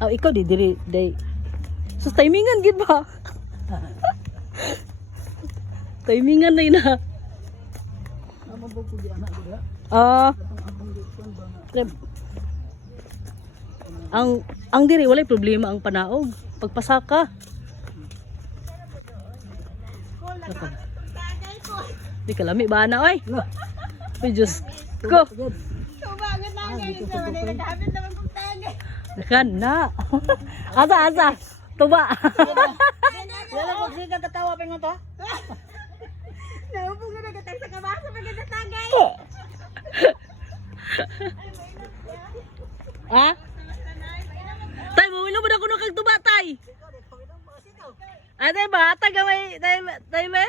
Aw ikaw di diri day. Sus timingan gid ba? Timingan na ina. Ah. Ang diri walay problema ang panaog. Pagpasaka. Di kalami ba na oy? Uy Diyos ko. Sumagot na kayo sa mga nagdamit naman kong tagay. Kan na. Asa. Tuba. Wala ko sige katawa pa to. Naupong na nagatag sa kabasa pag nagatagay. Ha? Tay, maminom ba na kuno kag tuba tay? Ay, tay ba? Tay gamay, tay ba?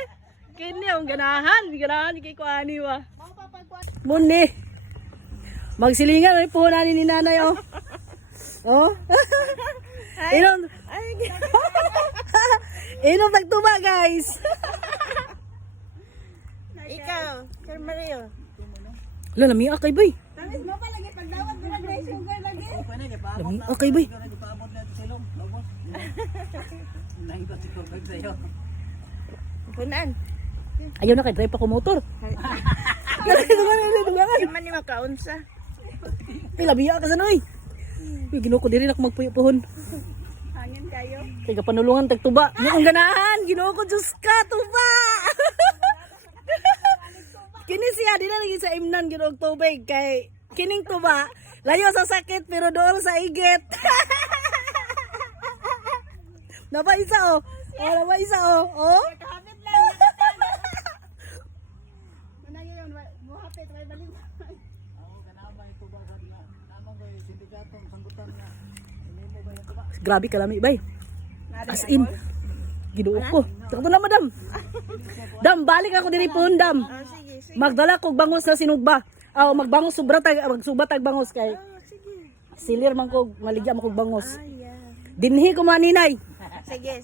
Kini ang ganahan kay kuani wa. Muni. Magsilingan ay puhunan ni nanay oh. Oh. Inom. Inom tagtuba guys. Ikaw, Sir Mario. Lo lami akay bay. Tamis mo pa lagi pagdawat mo lang may sugar lagi. Lami akay bay. Kunan. Ayaw na kay drive ako motor. Di man ni makaunsa. Ay labi ka sa noy. Uy Ginoo ko diri nak magpuyo-puhon. Hangin kayo. Kay kapanulungan tagtuba. Ang ganahan, Ginoo ko Diyos ka tuba. Kini siya di na lagi sa imnan Ginoo tubig kay kining tuba layo sa sakit pero dool sa igit. Napa isa oh. Oh, napa isa oh. Oh. Kahapit lang. Manang yun, muhapit may balik. Grabe kalami bay. As in. Ginoo ko. Taka na madam. Dam, balik ako diri pon dam. Oh, sige. Magdala kog bangos sa sinugba. Aw magbangos sobra tag magsuba tag bangos kay Sige. silir man kog maligya man kog bangos. Yeah. Dinhi ko maninay. Sige.